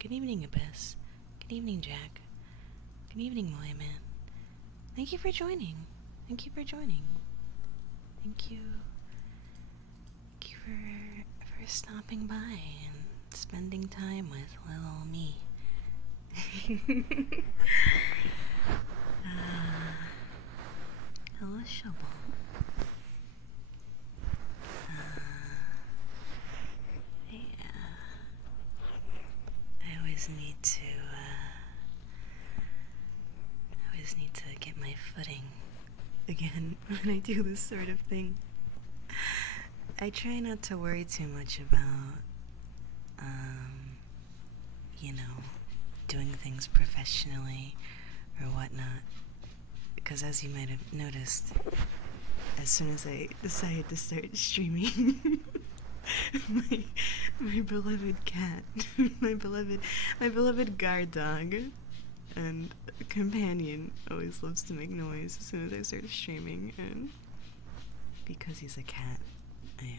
Good evening, Abyss. Good evening, Jack. Good evening, Moy Man. Thank you for joining. Thank you for joining. Thank you. Thank you for stopping by and spending time with little me. Hello, Shovel. I always need to get my footing again when I do this sort of thing. I try not to worry too much about, doing things professionally or whatnot. Because as you might have noticed, as soon as I decided to start streaming, my beloved cat, my beloved guard dog, and companion always loves to make noise as soon as I start streaming, and because he's a cat, I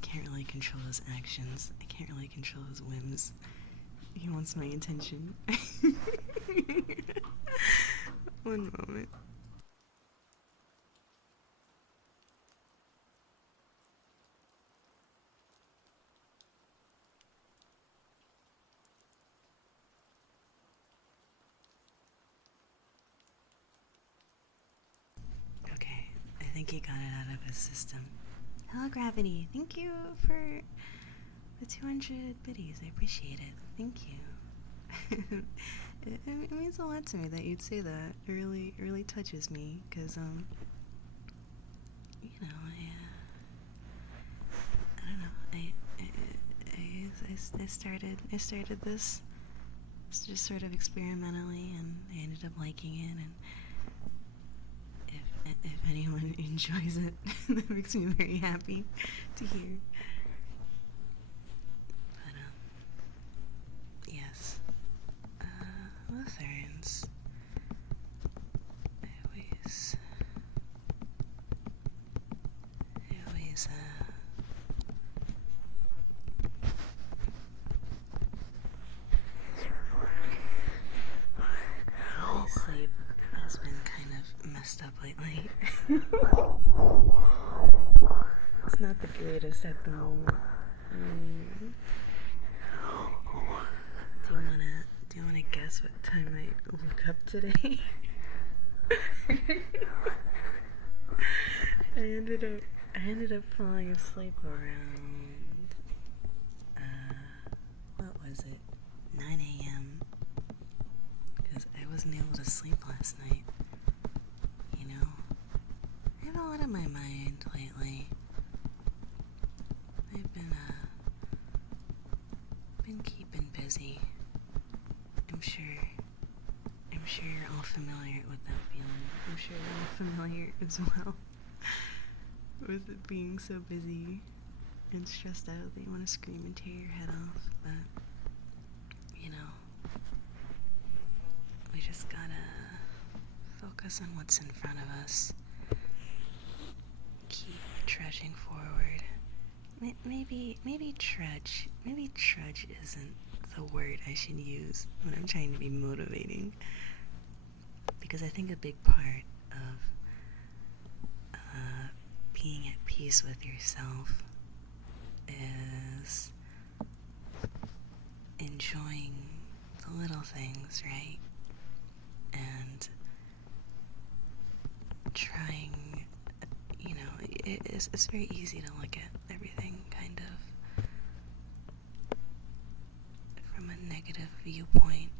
can't really control his actions. I can't really control his whims. He wants my attention. One moment. Okay, I think he got it out of his system. Hello, Gravity. Thank you for the 200 biddies. I appreciate it. Thank you. it means a lot to me that you'd say that. It really touches me, because, I don't know, I started this just sort of experimentally, and I ended up liking it, and if anyone enjoys it, that makes me very happy to hear. But, yes. Lutherans. I always, my sleep has been kind of messed up lately. It's not the greatest at the moment. Do you wanna guess what time I woke up today? I ended up falling asleep around, what was it? 9 a.m. Because I wasn't able to sleep last night. I have a lot on my mind lately. I've been keeping busy. I'm sure you're all familiar with that feeling. I'm sure you're all familiar as well with it being so busy and stressed out that you want to scream and tear your head off. But we just gotta focus on what's in front of us. Keep trudging forward. Maybe trudge. Maybe trudge isn't the word I should use when I'm trying to be motivating. Because I think a big part of being at peace with yourself is enjoying the little things, right? And trying, it's very easy to look at everything kind of from a negative viewpoint.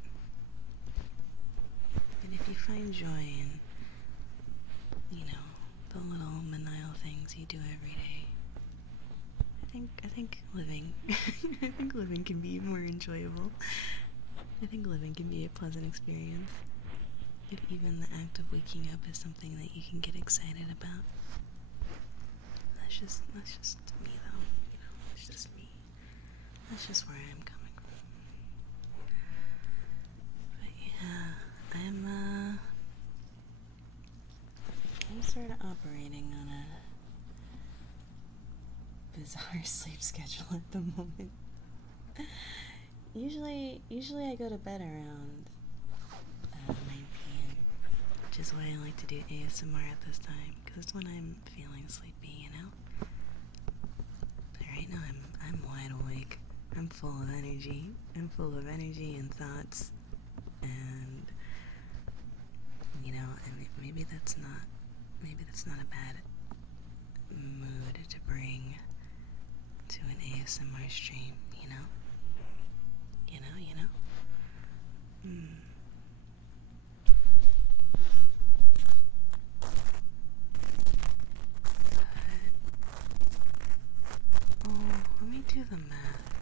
And if you find joy in, the little menial things you do every day, I think living I think living can be more enjoyable. I think living can be a pleasant experience. If even the act of waking up is something that you can get excited about. That's just me though. It's just me. That's just where I'm coming from. But yeah, I'm sort of operating on a bizarre sleep schedule at the moment. Usually I go to bed around 9 p.m., which is why I like to do ASMR at this time, because it's when I'm feeling sleepy, you know? But right now I'm wide awake. I'm full of energy. I'm full of energy and thoughts, and you know, and maybe that's not a bad mood to bring to an ASMR stream, you know? You know? Oh, let me do the math.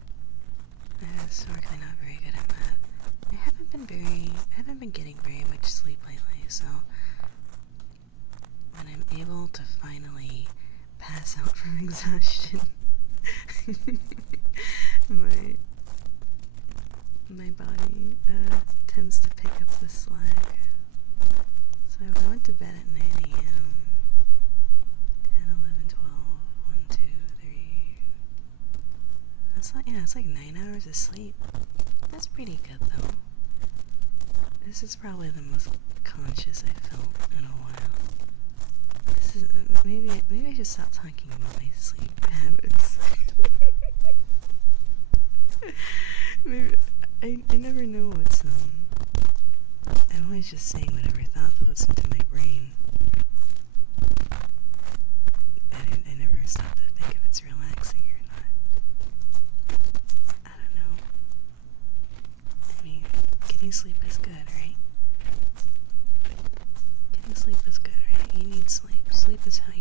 I'm historically not very good at math. I haven't been getting very much sleep lately, so when I'm able to finally pass out from exhaustion, my body tends to pick up the slack. So I went to bed at 9 a.m. 10, 11, 12, 1, 2, 3. It's like 9 hours of sleep. That's pretty good though. This is probably the most conscious I felt in a while. This is maybe I should stop talking about my sleep habits. Maybe I never know what's I'm always just saying whatever thought floats into my brain. I never stop to think if it's relaxing or not. I don't know. I mean, getting sleep is good, right? Getting sleep is good, right? You need sleep. Sleep is how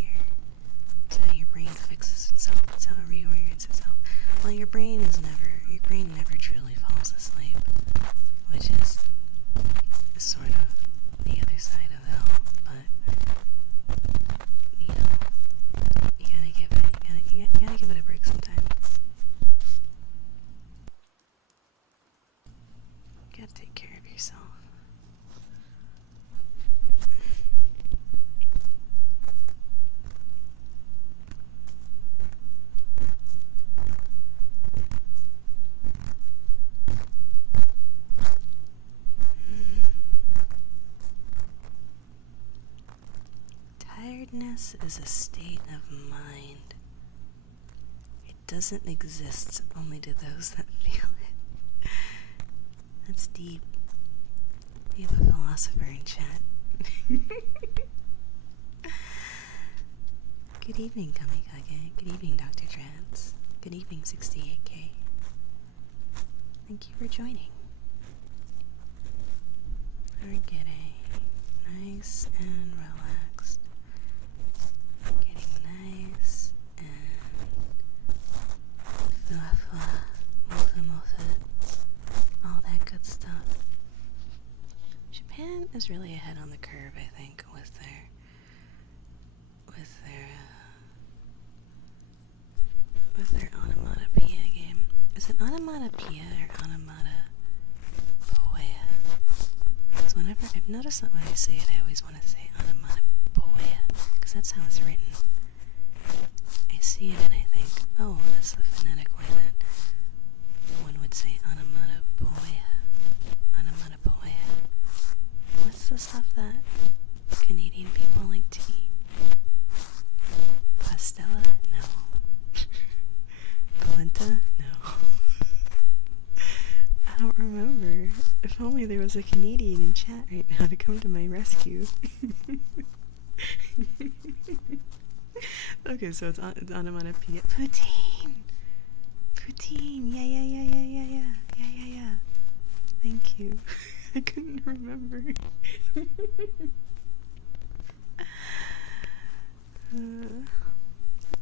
your brain fixes itself. It's how it reorients itself. Well, your brain never truly falls asleep, which is sort of the other side of it all. But you know, you gotta give it a break sometime. You gotta take care of yourself. Tiredness is a state of mind. It doesn't exist only to those that feel it. That's deep. We have a philosopher in chat. Good evening, Kamikage. Good evening, Dr. Trance. Good evening, 68K. Thank you for joining. We're getting nice and relaxed. Getting nice and fluffy, muffin, all that good stuff. Japan is really ahead on the curve, I think, with their onomatopoeia game. Is it onomatopoeia or onomatopoeia? Because whenever I've noticed that when I say it, I always want to say onomatopoeia, because that's how it's written. I see it and I think, oh, that's the phonetic way that one would say onomatopoeia. Onomatopoeia. What's the stuff that Canadian people like to eat? Pastella? No. Polenta? No. I don't remember. If only there was a Canadian in chat right now to come to my rescue. Okay, so it's onomatopoeia. Poutine! Poutine! Yeah. Thank you. I couldn't remember.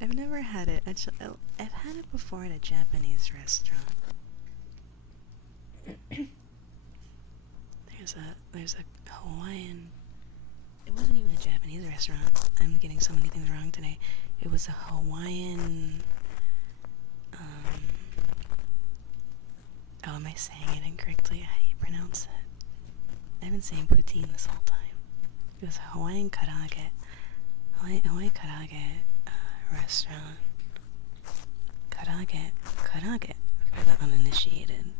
I've never had it. Actually, I've had it before at a Japanese restaurant. There's a Hawaiian. It wasn't even a Japanese restaurant. I'm getting so many things wrong today. It was a Hawaiian. Oh, am I saying it incorrectly? How do you pronounce it? I've been saying poutine this whole time. It was a Hawaiian karaage. Hawaii karaage restaurant. Karaage for the uninitiated.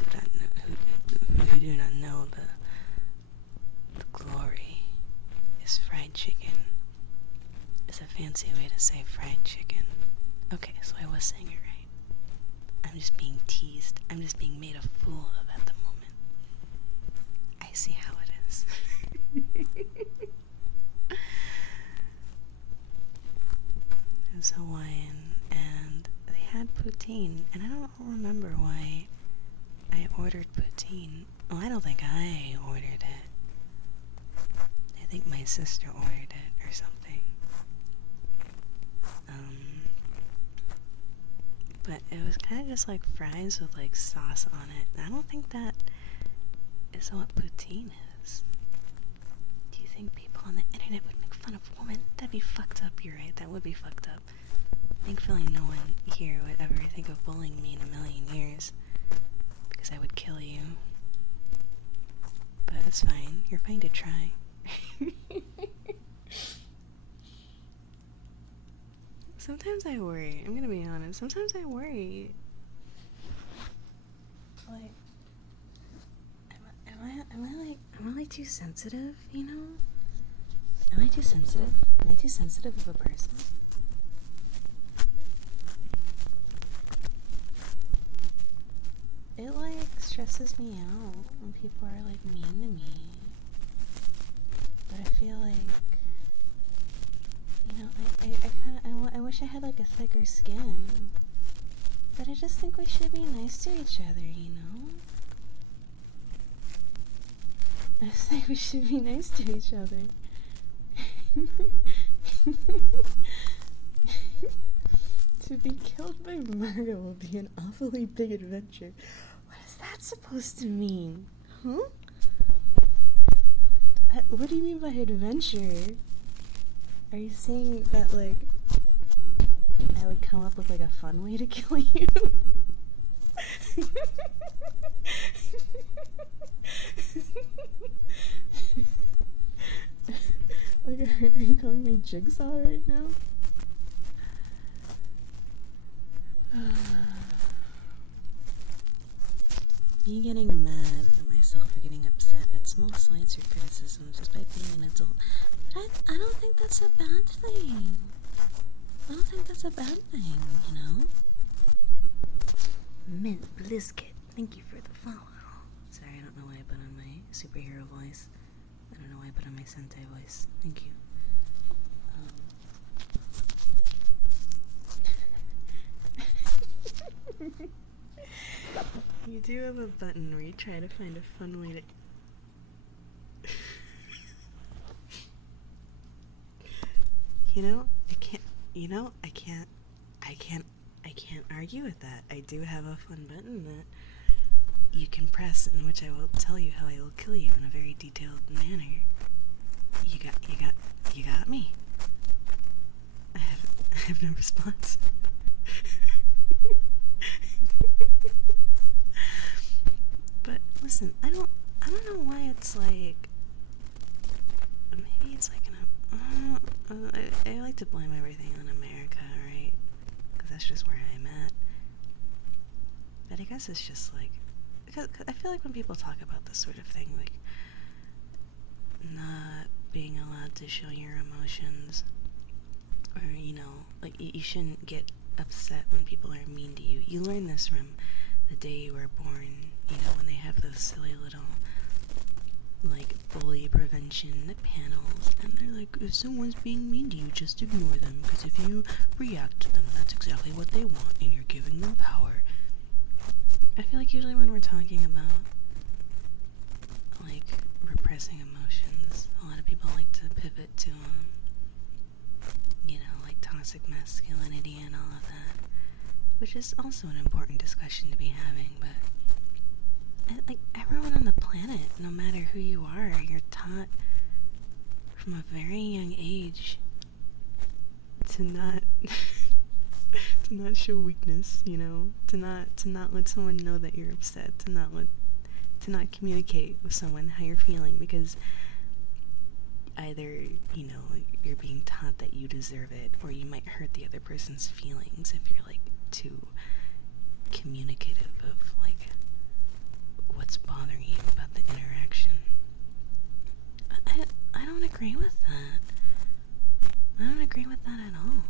those who do not know, the glory is fried chicken. It's a fancy way to say fried chicken. Okay, so I was saying it right. I'm just being teased. I'm just being made a fool of at the moment. I see how it is. It was Hawaiian, and they had poutine, and I don't remember why I ordered poutine. Oh, I don't think I ordered it. I think my sister ordered it or something. But it was kind of just like fries with like sauce on it. And I don't think that is what poutine is. Do you think people on the internet would make fun of women? That'd be fucked up, you're right. That would be fucked up. Thankfully no one here would ever think of bullying me in a million years. Because I would kill you. But it's fine. You're fine to try. Sometimes I worry. I'm gonna be honest. Sometimes I worry. Like, am I like too sensitive? You know? Am I too sensitive? Am I too sensitive of a person? It like stresses me out when people are like mean to me. But I feel like, you know, I wish I had like a thicker skin. But I just think we should be nice to each other, you know? I just think we should be nice to each other. To be killed by murder will be an awfully big adventure. What is that supposed to mean? Huh? What do you mean by adventure? Are you saying that, like, I would come up with, like, a fun way to kill you? Like, are you calling me Jigsaw right now? Me getting mad at myself for getting upset at small slights or criticisms just by being an adult. But I don't think that's a bad thing. I don't think that's a bad thing, you know? Mint Blisket, thank you for the follow. Sorry, I don't know why I put on my superhero voice. I don't know why I put on my Sentai voice. Thank you. You do have a button where you try to find a fun way to... I can't argue with that. I do have a fun button that you can press, in which I will tell you how I will kill you in a very detailed manner. You got me. I have no response. But listen, I don't know why it's like, maybe it's like I like to blame everything on America, right? Because that's just where I'm at. But I guess it's just like, because I feel like when people talk about this sort of thing, like not being allowed to show your emotions, or, you know, like you shouldn't get upset when people are mean to you. You learn this from the day you were born, you know, when they have those silly little, like, bully prevention panels, and they're like, if someone's being mean to you, just ignore them, because if you react to them, that's exactly what they want, and you're giving them power. I feel like usually when we're talking about, like, repressing emotions, a lot of people like to pivot to, you know, like, toxic masculinity and all of that, which is also an important discussion to be having, but like, everyone on the planet, no matter who you are, you're taught from a very young age to not to not show weakness, you know, to not let someone know that you're upset, to not communicate with someone how you're feeling, because either, you know, you're being taught that you deserve it, or you might hurt the other person's feelings if you're like too communicative of like agree with that. I don't agree with that at all.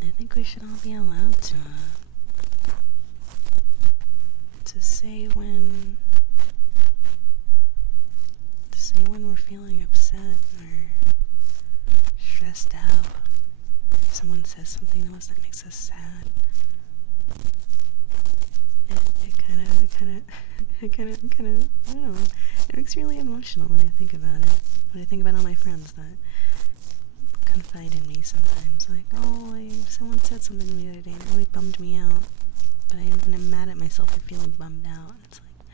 I think we should all be allowed to say when we're feeling upset or stressed out. If someone says something to us that makes us sad, it kind of, I don't know, it makes me really emotional when I think about it. When I think about all my friends that confide in me sometimes, like, oh, someone said something to me the other day and it really bummed me out, but I'm mad at myself for feeling bummed out. It's like,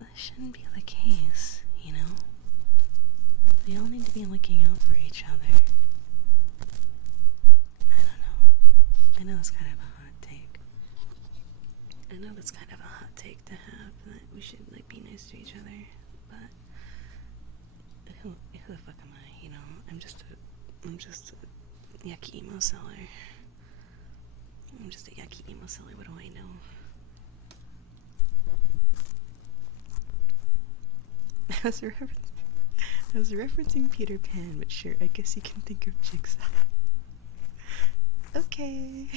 that shouldn't be the case, you know? We all need to be looking out for each other. I don't know. I know that's kind of a hot take. I know that's kind of a hot take to have, that we should, like, be nice to each other, but who the fuck am I, you know? I'm just a yucky emo seller. I'm just a yucky emo seller, what do I know? I was referencing Peter Pan, but sure, I guess you can think of Jigsaw. Okay.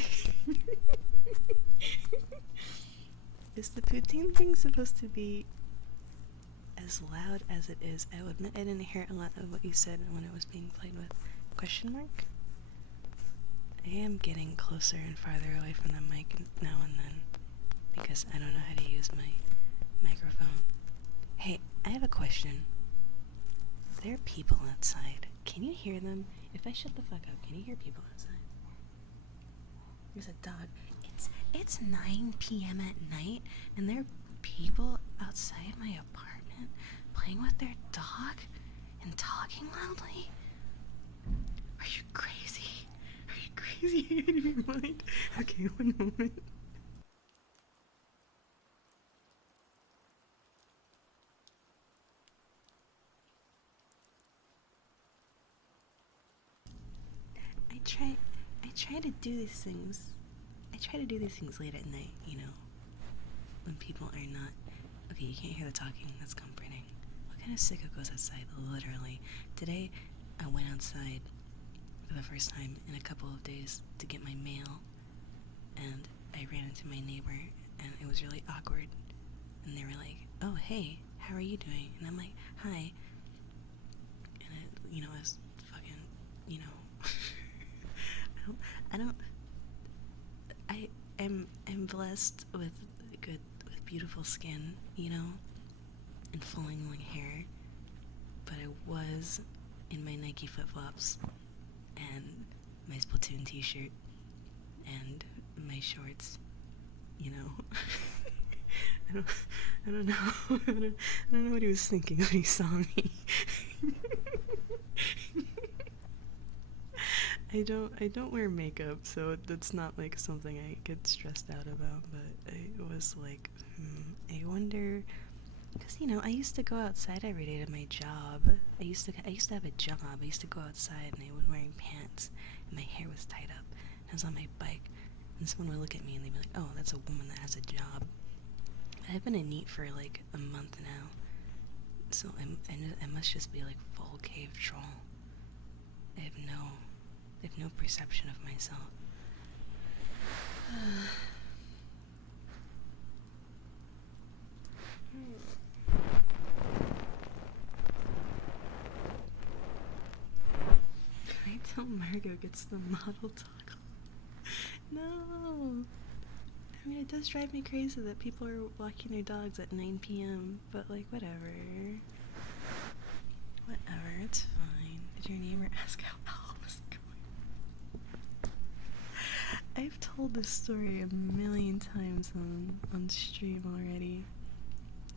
Is the poutine thing supposed to be as loud as it is? I will admit I didn't hear a lot of what you said when it was being played with. Question mark? I am getting closer and farther away from the mic now and then because I don't know how to use my microphone. Hey, I have a question. There are people outside. Can you hear them? If I shut the fuck up, can you hear people outside? There's a dog. It's 9 p.m. at night, and there are people outside my apartment playing with their dog and talking loudly. Are you crazy? Are you crazy in your mind? Okay, one moment. I try to do these things. I try to do these things late at night, you know, when people are not. Okay, you can't hear the talking. That's comforting. What kind of sicko goes outside? Literally, today I went outside for the first time in a couple of days to get my mail, and I ran into my neighbor, and it was really awkward. And they were like, "Oh, hey, how are you doing?" And I'm like, "Hi." And I was fucking, I'm blessed with beautiful skin, you know, and flowing long hair, but I was in my Nike flip-flops and my Splatoon t-shirt and my shorts, you know. I don't know. I don't know what he was thinking when he saw me. I don't wear makeup, so that's not like something I get stressed out about, but I was like, I wonder, because I used to go outside every day to my job. I used to have a job. I used to go outside and I was wearing pants and my hair was tied up and I was on my bike, and someone would look at me and they'd be like, "Oh, that's a woman that has a job." I've been a NEET for like a month now, so I must just be like full cave troll. I have no perception of myself. Wait till Margot gets the model toggle. No! I mean, it does drive me crazy that people are walking their dogs at 9 p.m., but like, whatever. Whatever, it's fine. Did your neighbor ask how Al was going? I've told this story a million times on stream already.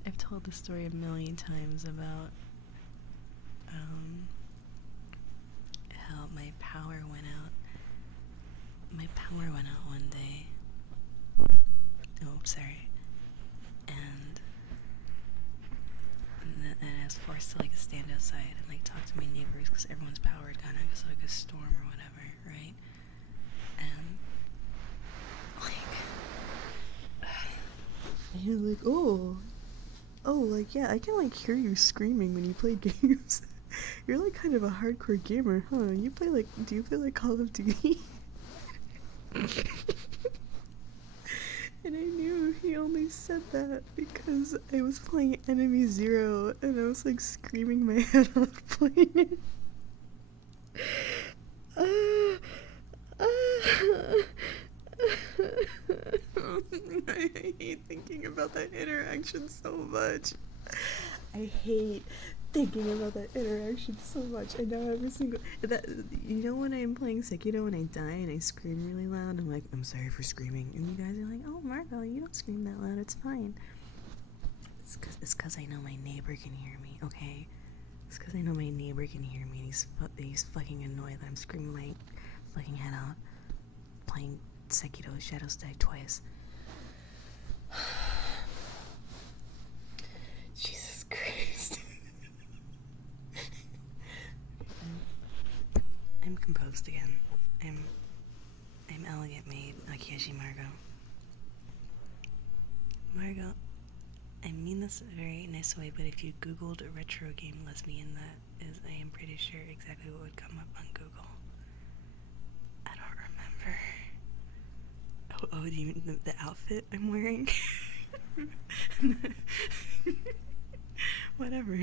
I've told this story a million times about how my power went out. My power went out one day. Oh, sorry. And I was forced to like stand outside and like talk to my neighbors because everyone's power had gone out because of like a storm or whatever, right? And like, he was like, "Oh, oh, like, yeah, I can, like, hear you screaming when you play games. You're, like, kind of a hardcore gamer, huh? You play, like, do you play, like, Call of Duty? And I knew he only said that because I was playing Enemy Zero and I was, like, screaming my head off playing it. I hate thinking about that interaction so much. I hate thinking about that interaction so much. I know every single that you know when I'm playing Sekiro and I die and I scream really loud. I'm like, I'm sorry for screaming, and you guys are like, oh Margot, you don't scream that loud. It's fine. It's cause I know my neighbor can hear me. Okay, it's cause I know my neighbor can hear me. And he's fucking annoyed that I'm screaming my fucking head out playing Sekiro Shadows Die twice. Jesus Christ. I'm composed again. I'm elegant maid, Akeshi Margot. Margot, I mean this in a very nice way, but if you googled a retro game lesbian, that is, I am pretty sure exactly what would come up on Google. I don't remember. Oh, do you mean the outfit I'm wearing? Whatever.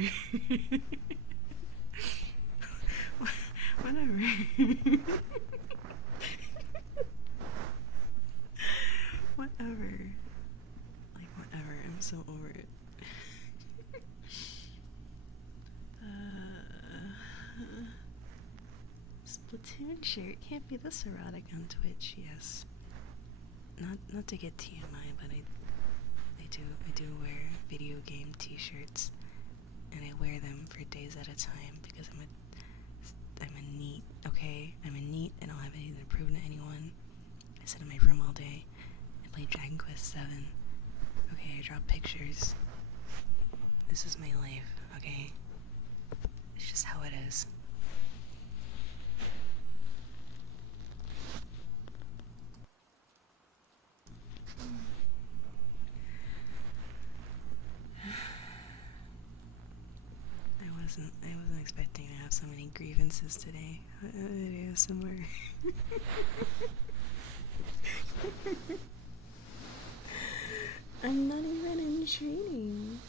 Whatever. Whatever. Like, whatever. I'm so over it. Splatoon shirt can't be this erotic on Twitch. Yes. Not to get TMI, but I do wear video game T-shirts, and I wear them for days at a time because I'm a neat. Okay, I'm a neat, and I don't have anything to prove to anyone. I sit in my room all day. I play Dragon Quest 7. Okay, I draw pictures. This is my life. Okay, it's just how it is. I wasn't expecting to have so many grievances today. Somewhere. I'm not even intriguing.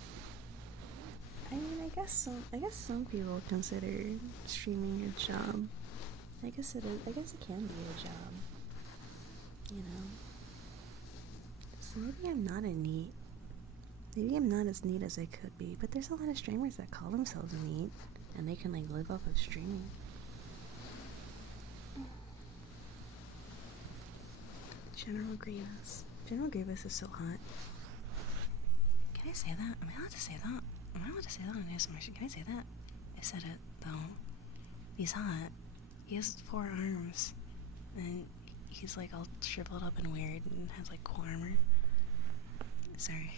I mean, I guess some people consider streaming a job. I guess it is. I guess it can be a job. You know. So maybe I'm not a neat. Maybe I'm not as neat as I could be, but there's a lot of streamers that call themselves neat, and they can, like, live off of streaming. General Grievous. General Grievous is so hot. Can I say that? Am I allowed to say that? Am I allowed to say that on ASMR? Can I say that? I said it, though. He's hot. He has 4 arms, and he's, like, all shriveled up and weird, and has, like, cool armor. Sorry.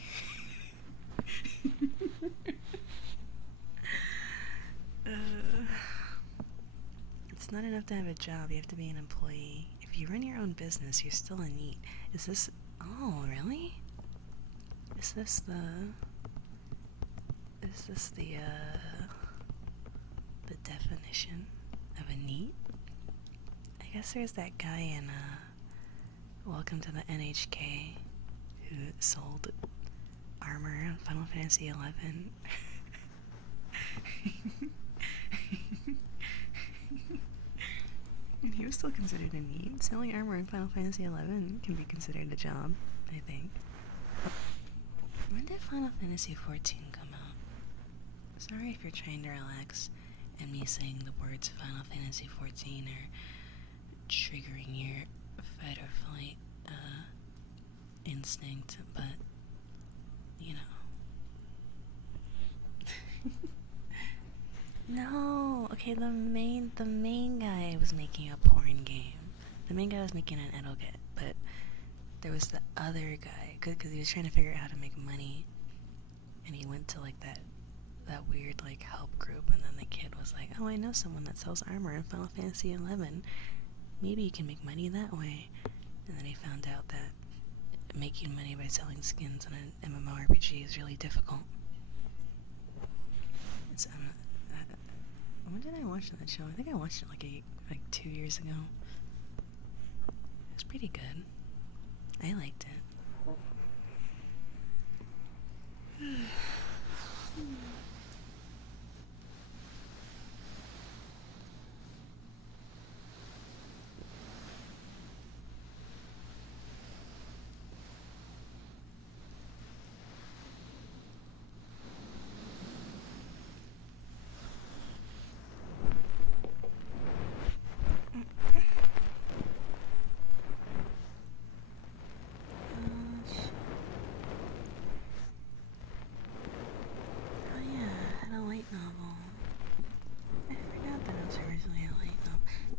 It's not enough to have a job, you have to be an employee. If you run your own business, you're still a neat. Is this... Oh, really? Is this the definition of a neat? I guess there's that guy in, Welcome to the NHK who sold armor on Final Fantasy 11. And he was still considered a neat. Selling armor in Final Fantasy 11 can be considered a job, I think. When did Final Fantasy 14 come out? Sorry if you're trying to relax and me saying the words Final Fantasy 14 are triggering your fight or flight instinct, but you know. No, okay, the main guy was making a porn game. The main guy was making an edoget, but there was the other guy, because he was trying to figure out how to make money, and he went to, like, that weird, like, help group, and then the kid was like, oh, I know someone that sells armor in Final Fantasy 11. Maybe you can make money that way. And then he found out that making money by selling skins in an MMORPG is really difficult. It's when did I watch that show? I think I watched it like 2 years ago. It was pretty good. I liked it.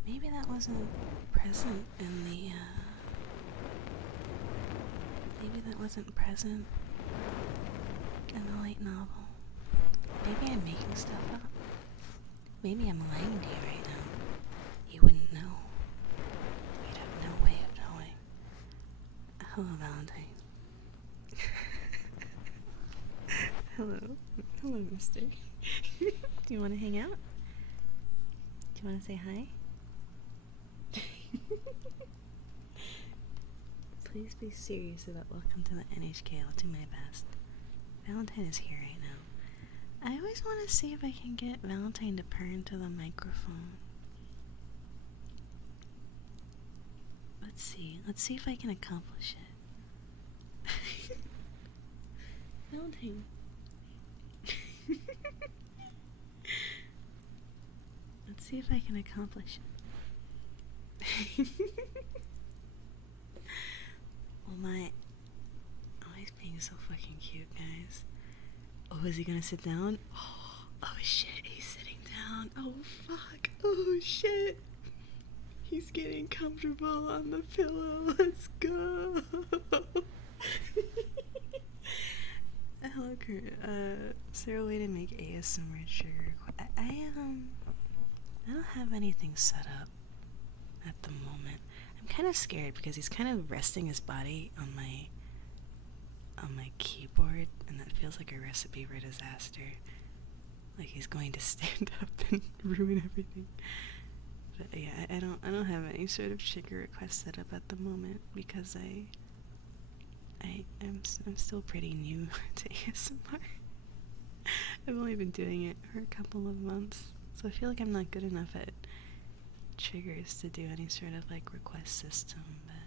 Maybe that wasn't present in the, maybe that wasn't present in the light novel. Maybe I'm making stuff up. Maybe I'm lying to you right now. You wouldn't know. You'd have no way of knowing. Hello, Valentine. Hello. Hello, mister. Do you want to hang out? Do you want to say hi? Please be serious about welcome to the NHK. I'll do my best. Valentine is here right now. I always want to see if I can get Valentine to purr into the microphone. Let's see. Let's see if I can accomplish it. Valentine. Let's see if I can accomplish it. Well, he's being so fucking cute, guys. Oh, is he gonna sit down? Oh shit, he's sitting down. Oh fuck. Oh shit. He's getting comfortable on the pillow. Let's go. Hello, Kurt. Is there a way to make ASMR trigger? I don't have anything set up at the moment. I'm kind of scared because he's kind of resting his body on my keyboard, and that feels like a recipe for disaster. Like he's going to stand up and ruin everything. But yeah, I don't have any sort of trigger request set up at the moment because I'm still pretty new to ASMR. I've only been doing it for a couple of months, so I feel like I'm not good enough at triggers to do any sort of like request system. But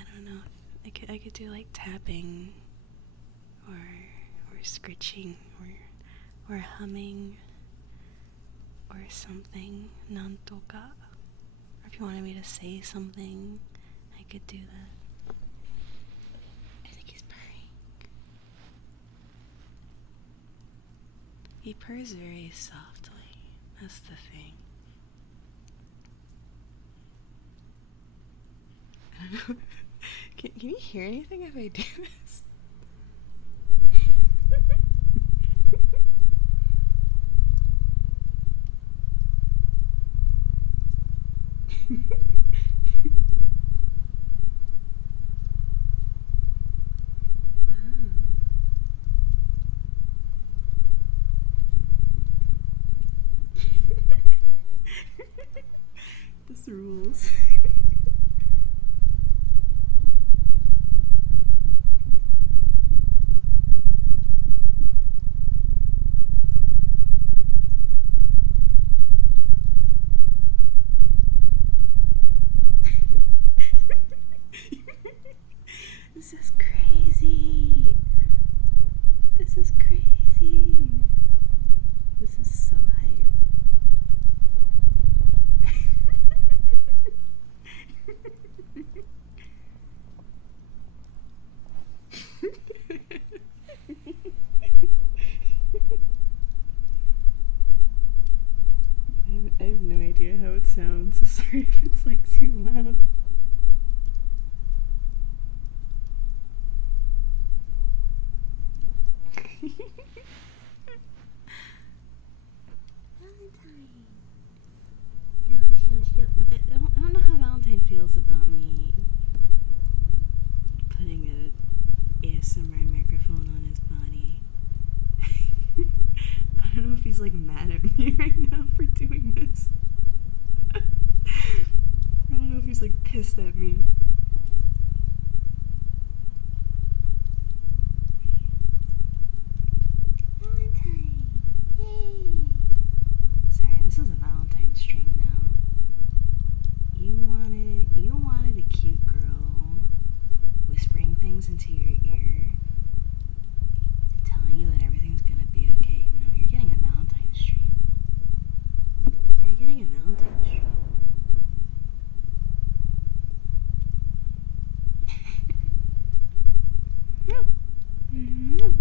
I don't know. I could do like tapping, or scritching, or humming, or something. Nantoka. Or if you wanted me to say something, I could do that. I think he's purring. He purrs very softly. That's the thing. I don't know. Can you hear anything if I do this? Wow. This rules. This is crazy. This is crazy. This is so hype. I have no idea how it sounds, so sorry if it's like too loud. voice into your ear and telling you that everything's gonna be okay. No, you're getting a Valentine stream. You're getting a Valentine stream. Yeah. Mm-hmm.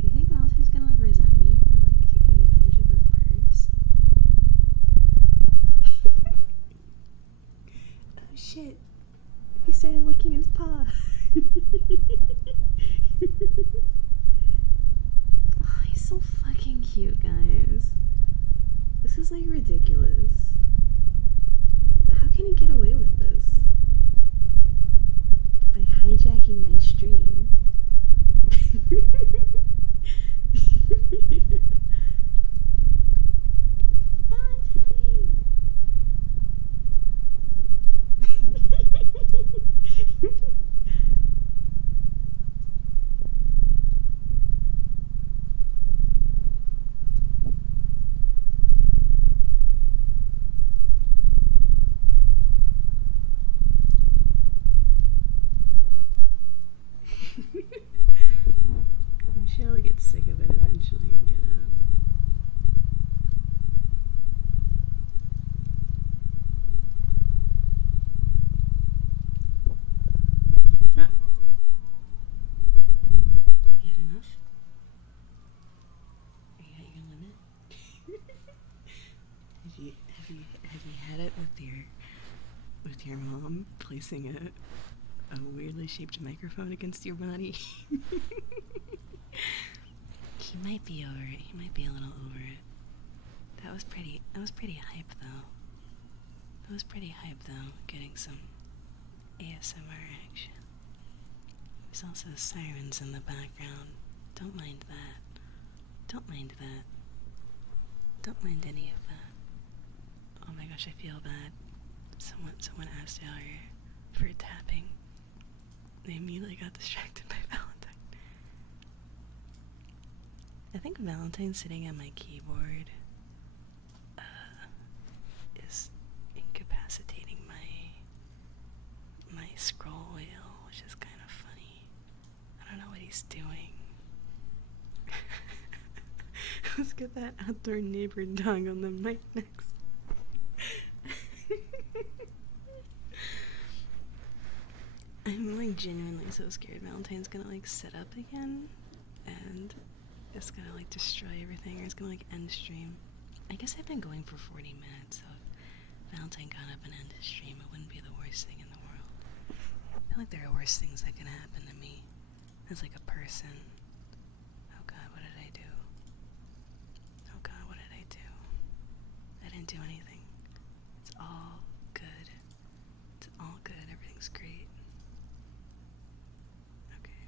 You think Valentine's gonna like resent me for like taking advantage of his purse? Oh shit. He started licking his paw. Oh, he's so fucking cute, guys. This is like ridiculous. How can he get away with this? By hijacking my stream. Valentine! I'm sure I'll get sick of it eventually and get up. Ah. Have you had enough? Are you at your limit? have you had it with your mom placing a weirdly shaped microphone against your body? He might be over it. He might be a little over it. That was pretty hype though. That was pretty hype though, getting some ASMR action. There's also sirens in the background. Don't mind that. Don't mind that. Don't mind any of that. Oh my gosh, I feel bad. Someone asked earlier for tapping. They immediately got distracted by Valentine. I think Valentine sitting at my keyboard is incapacitating my scroll wheel, which is kind of funny. I don't know what he's doing. Let's get that outdoor neighbor dog on the mic next. I'm like genuinely so scared Valentine's gonna like sit up again and it's gonna like destroy everything, or it's gonna like end stream. I guess I've been going for 40 minutes, so if Valentine got up and ended stream, it wouldn't be the worst thing in the world. I feel like there are worse things that can happen to me as like a person. Oh god, what did I do? Oh god, what did I do? I didn't do anything. It's all good. It's all good. Everything's great. Okay.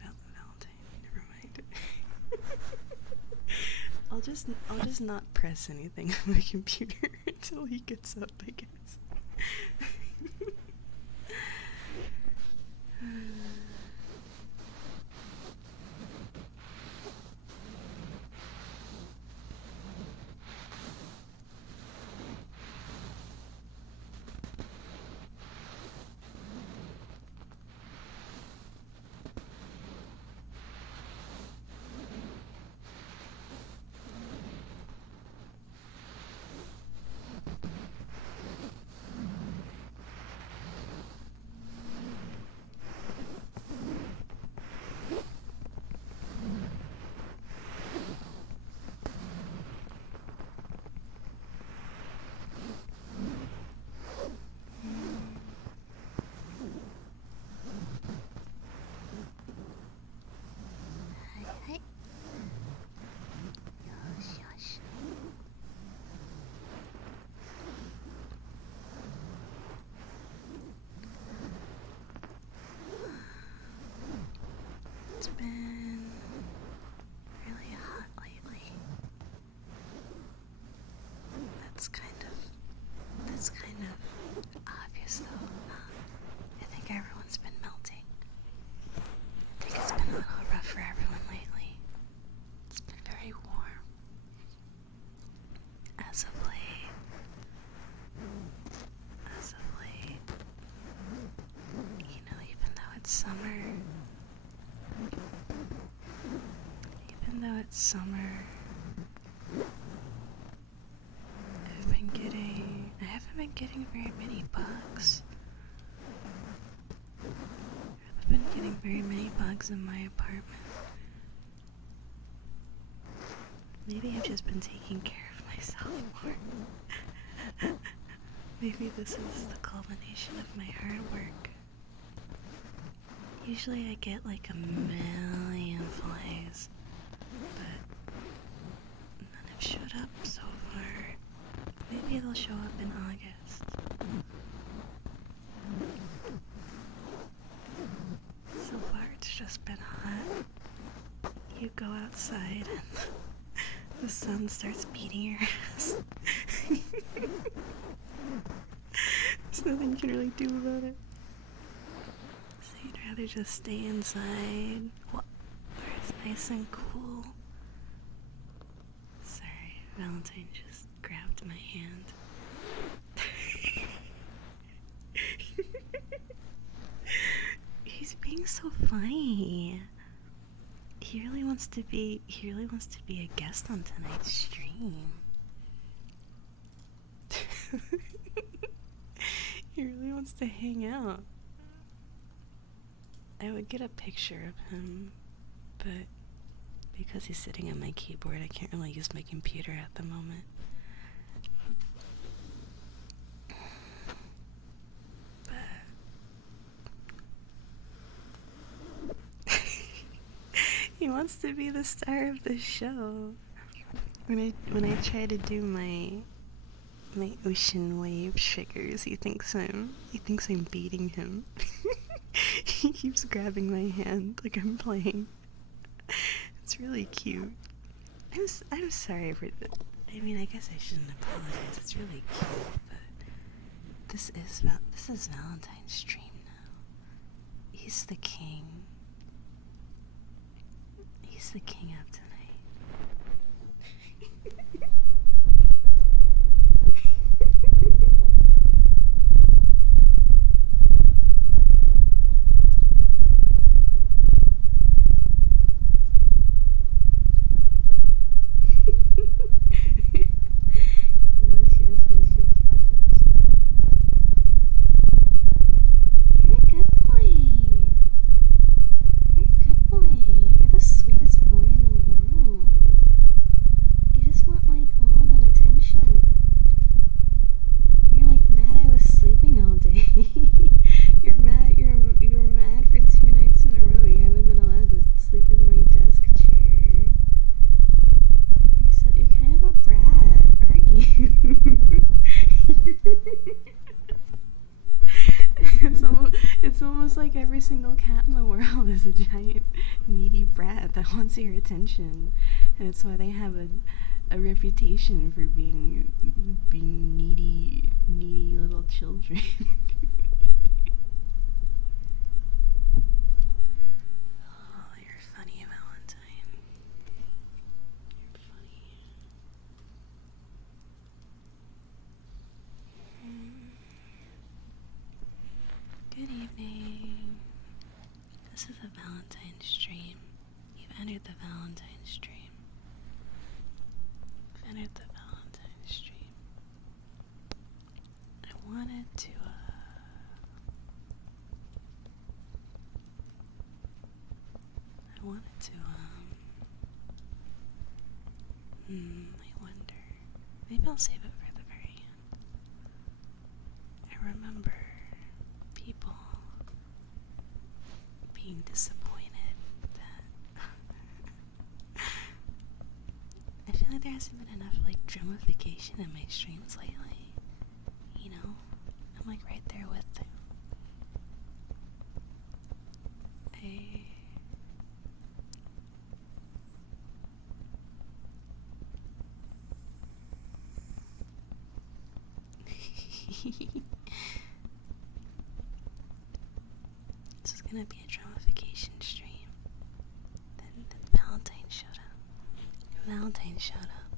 Valentine, never mind. I'll just not press anything on my computer until he gets up, I guess. It's been really hot lately. That's kind of obvious though. I think everyone's been melting. I think it's been a little rough for everyone lately. though it's summer, I haven't been getting very many bugs. I haven't been getting very many bugs in my apartment. Maybe I've just been taking care of myself more. Maybe this is the culmination of my hard work. Usually I get like a million flies, but none have showed up so far. Maybe they'll show up in August. So far it's just been hot. You go outside and the sun starts beating your ass. There's nothing you can really do about it. So you'd rather just stay inside where it's nice and cool. Sorry, Valentine just grabbed my hand. He's being so funny. He really wants to be a guest on tonight's stream. He really wants to hang out. I would get a picture of him, but because he's sitting at my keyboard, I can't really use my computer at the moment. But he wants to be the star of the show. When I try to do my ocean wave triggers, he thinks I'm beating him. He keeps grabbing my hand like I'm playing. It's really cute. I'm sorry for that. I mean, I guess I shouldn't apologize. It's really cute, but this is Valentine's stream now. He's the king. He's the king of tonight. It's almost like every single cat in the world is a giant needy brat that wants your attention, and it's why they have a reputation for being needy little children. Oh, you're funny, Valentine. You're funny. Good evening. This is a Valentine stream. You've entered the Valentine stream. You've entered the Valentine stream. I wanted to, I wonder. Maybe I'll save it for the very end. I remember people being disappointed that I feel like there hasn't been enough like dramification in my streams lately. You know? I'm like right there with them. This is gonna be a dramification stream. Then Valentine showed up. Valentine showed up.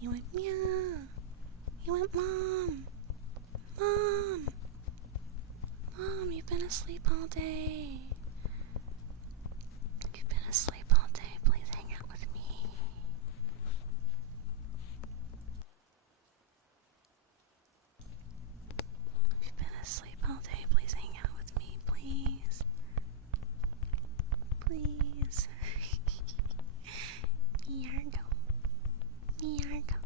He went meow. He went mom. Mom. Mom, you've been asleep all day. You've been asleep all please. Yargo. Yargo.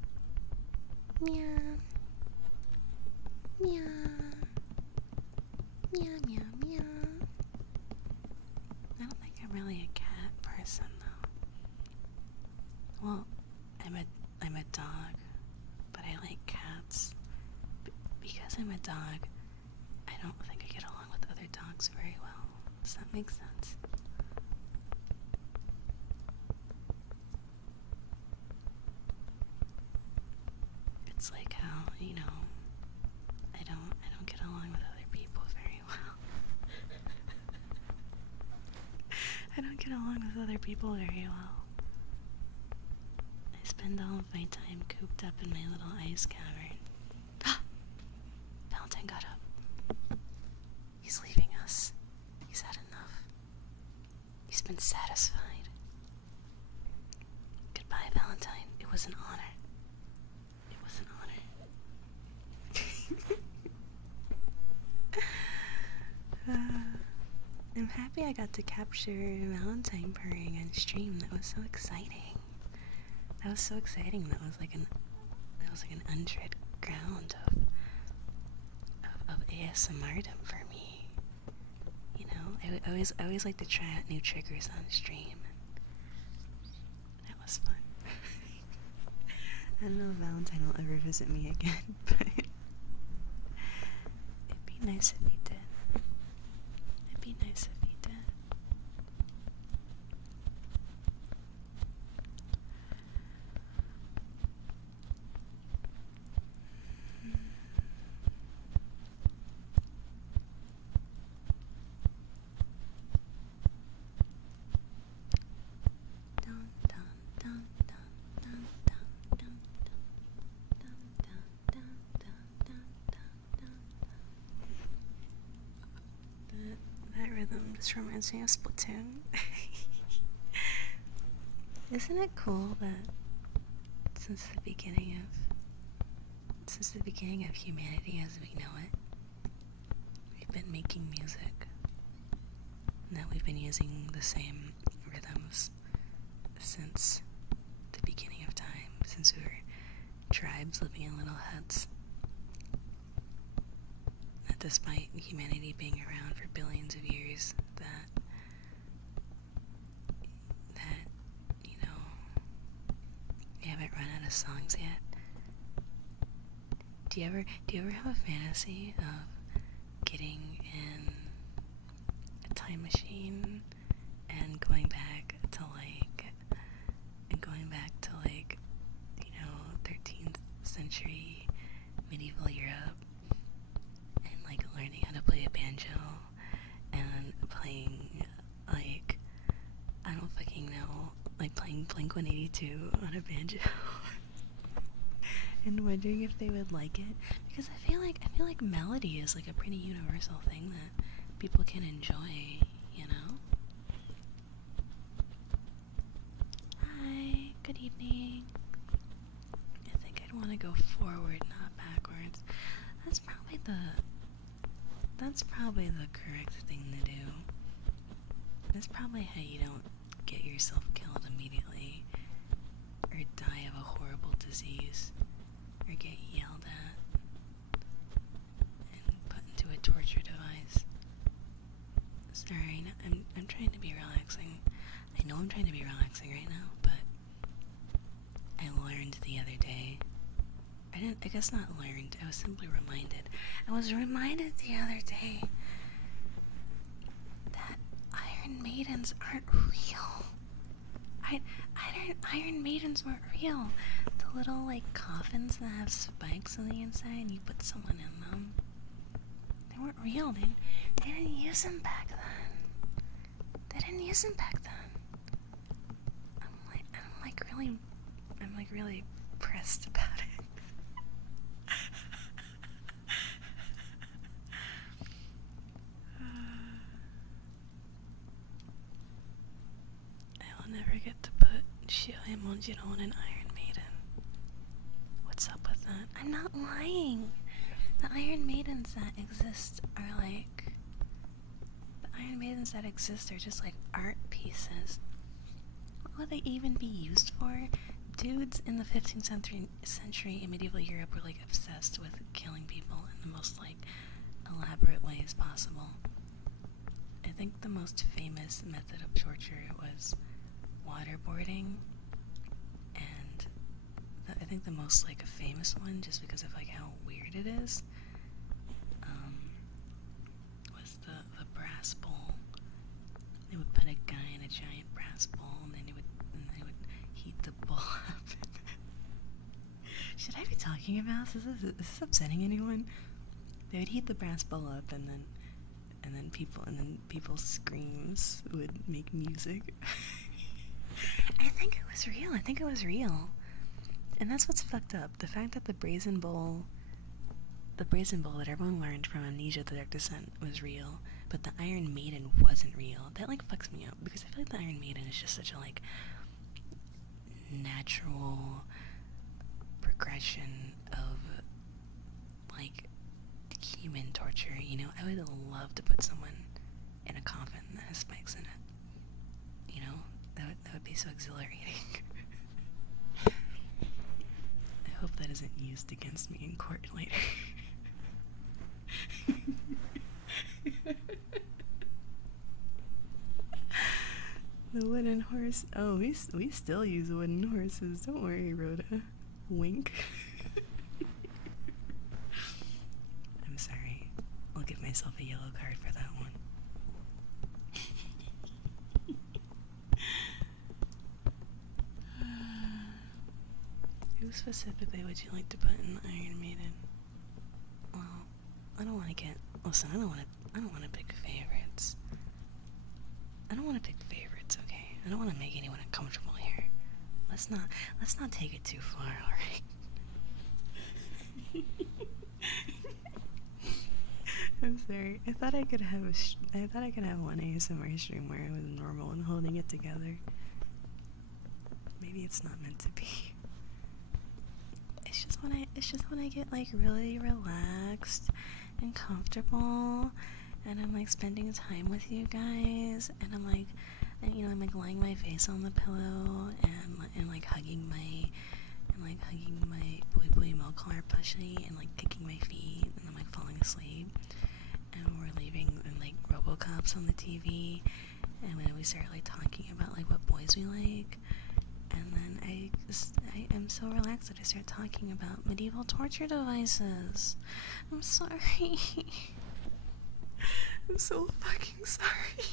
Meow. Meow. Meow, meow, meow. I don't think I'm really a cat person, though. Well, I'm a dog, but I like cats. Because I'm a dog, I don't think I get along with other dogs very well. Does that make sense? It's like how, I don't get along with other people very well. I don't get along with other people very well. I spend all of my time cooped up in my little ice cavern. Valentine got up. He's leaving us. He's had enough. He's been satisfied. Goodbye, Valentine. It was an honor. It was an honor. I'm happy I got to capture Valentine purring on stream. That was so exciting. That was so exciting. That was like an untread ground of ASMRdom for me. You know, I always like to try out new triggers on stream. That was fun. I don't know if Valentine will ever visit me again, but it'd be nice if he did. It'd be nice if he did. That rhythm just reminds me of Splatoon. Isn't it cool that since the beginning of humanity as we know it, we've been making music, and that we've been using the same rhythms since the beginning of time, since we were tribes living in little huts. That despite humanity being around for billions of years, that we haven't run out of songs yet. Do you ever have a fantasy of getting in a time machine and going back to 13th century medieval Europe and learning how to play a banjo and playing I don't fucking know, playing Blink-182 on a banjo and wondering if they would like it, because I feel like melody is a pretty universal thing that people can enjoy, you know? Hi, good evening. I think I'd want to go forward, not backwards. That's probably the correct thing to do. That's probably how you don't get yourself killed immediately, or die of a horrible disease, or get yelled at and put into a torture device. Sorry, I'm trying to be relaxing. I know I'm trying to be relaxing right now, but I learned the other day. I guess not learned, I was simply reminded. I was reminded the other day that Iron Maidens aren't real. Iron Maidens weren't real. The little coffins that have spikes on the inside and you put someone in them. They weren't real. They didn't use them back then. I'm really pressed about it. I'll never get to put Shioemon on an Iron Maiden. What's up with that? I'm not lying. The Iron Maidens that exist are the Iron Maidens that exist are just like art pieces. What would they even be used for? Dudes in the 15th century in medieval Europe were like obsessed with killing people in the most like elaborate ways possible. I think the most famous method of torture was waterboarding, and I think the most like famous one, just because of like how weird it is, was the brass bowl. They would put a guy in a giant brass bowl, and then they would heat the bowl up. Should I be talking about this? Is this upsetting anyone? They would heat the brass bowl up, and then people's screams would make music. I think it was real. And that's what's fucked up. The fact that the brazen bowl that everyone learned from Amnesia: The Dark Descent was real, but the Iron Maiden wasn't real. That like fucks me up, because I feel like the Iron Maiden is just such a like natural progression of like human torture, you know? I would love to put someone in a coffin that has spikes in it. You know? That would be so exhilarating. I hope that isn't used against me in court later. The wooden horse. Oh, we still use wooden horses. Don't worry, Rhoda. Wink. I'm sorry. I'll give myself a yellow card for that one. Who specifically would you like to put in the Iron Maiden? Well, I don't want to get. Listen, I don't want to pick favorites. Okay? I don't want to make anyone uncomfortable here. Let's not take it too far, alright? I'm sorry. I thought I could have one ASMR stream where I was normal and holding it together. Maybe it's not meant to be. It's just when I get like really relaxed and comfortable, and I'm like spending time with you guys, and I'm like, I'm like laying my face on the pillow and like hugging my boy Melkar plushie and like kicking my feet, and I'm like falling asleep, and we're leaving and like RoboCop's on the TV, and when we start like talking about like what boys we like, and then I am so relaxed that I start talking about medieval torture devices. I'm sorry. I'm so fucking sorry.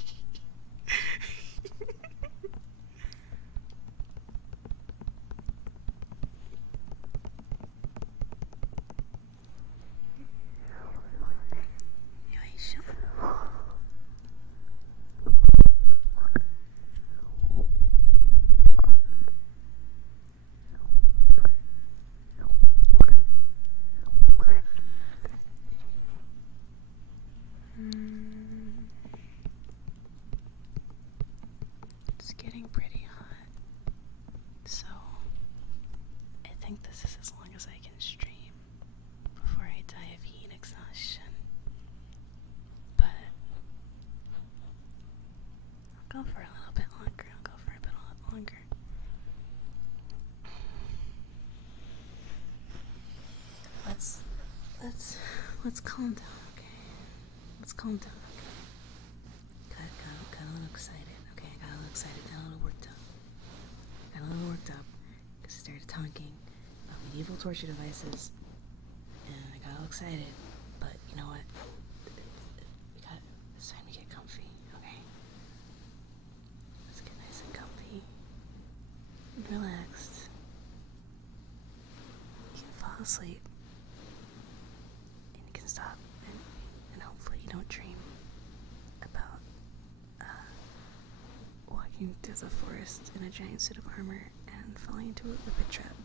It's getting pretty hot, so I think this is as long as I can stream before I die of heat exhaustion. But I'll go for a little bit longer. Let's calm down, okay? Let's calm down, okay? Got a little excited, okay? I got a little excited, got a little worked up. Because I started talking about medieval torture devices, and I got all excited. But you know what? It's time to get comfy, okay? Let's get nice and comfy, and relaxed. You can fall asleep. Stop and hopefully you don't dream about walking through the forest in a giant suit of armor and falling into a pit trap.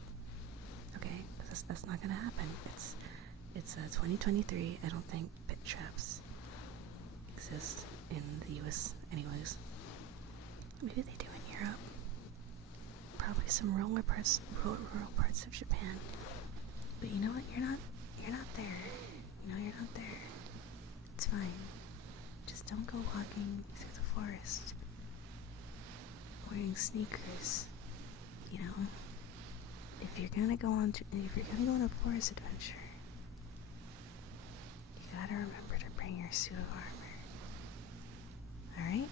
Okay, that's not gonna happen. It's 2023. I don't think pit traps exist in the US anyways. Maybe they do in Europe. Probably some rural parts of Japan. But you know what? You're not there. No, you're not there. It's fine. Just don't go walking through the forest wearing sneakers. You know, if you're gonna go on a forest adventure, you gotta remember to bring your suit of armor. All right?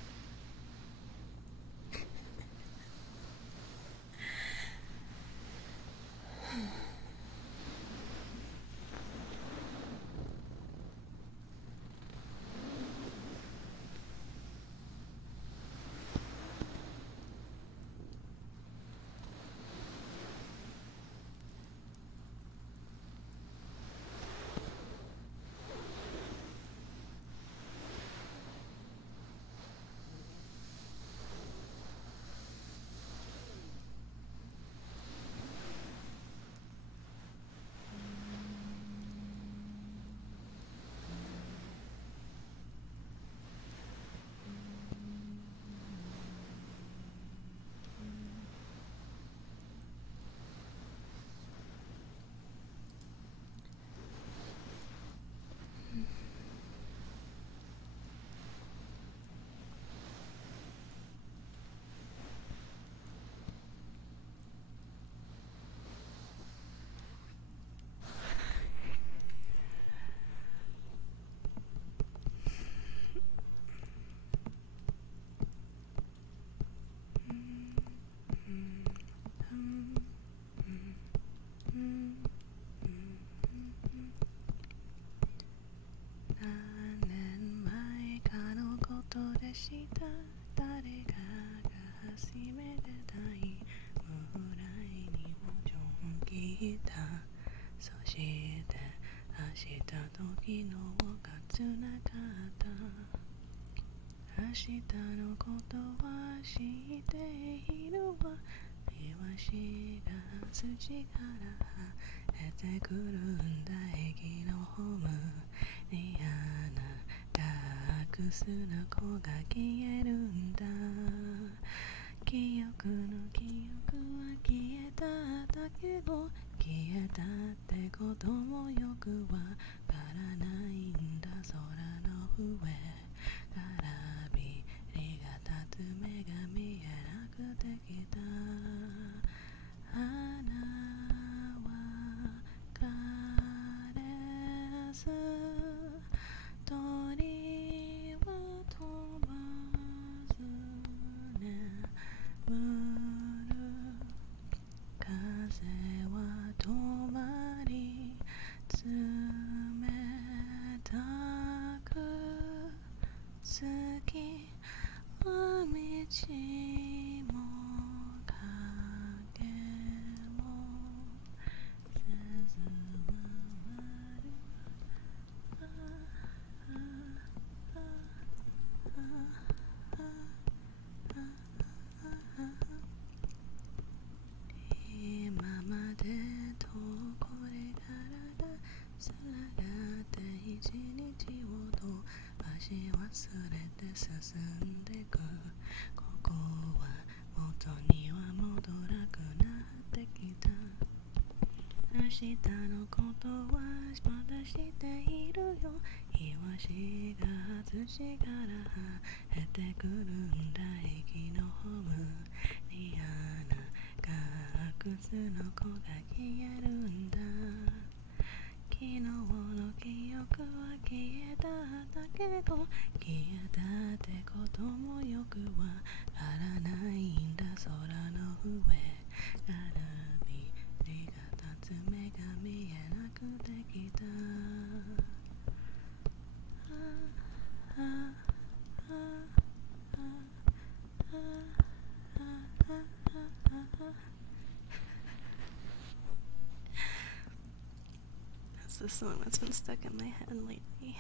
That's the song that's been stuck in my head lately.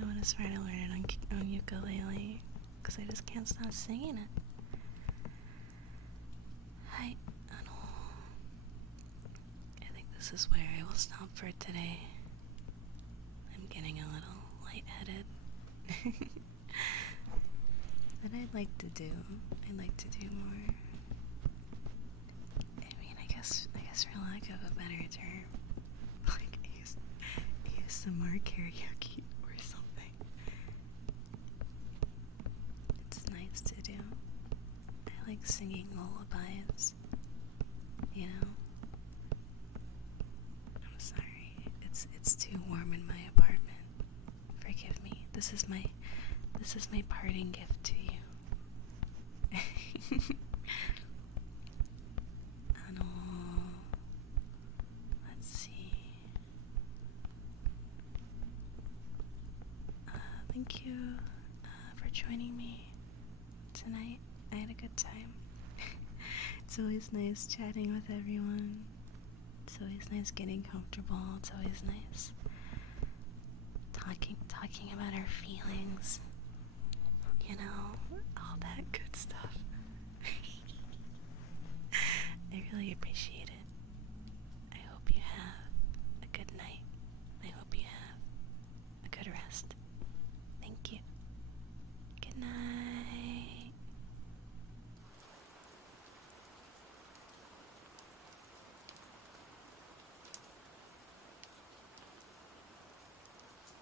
I want to try to learn it on ukulele, because I just can't stop singing it. I think this is where I will stop for today. I'm getting a little lightheaded. But I'd like to do more. I mean, I guess for lack of a better term, like ASMR karaoke or something. like singing lullabies, you know? I'm sorry. It's too warm in my apartment. Forgive me. This is my parting gift to you. let's see. Thank you for joining me tonight. I had a good time. It's always nice chatting with everyone. It's always nice getting comfortable. It's always nice talking about our feelings. You know,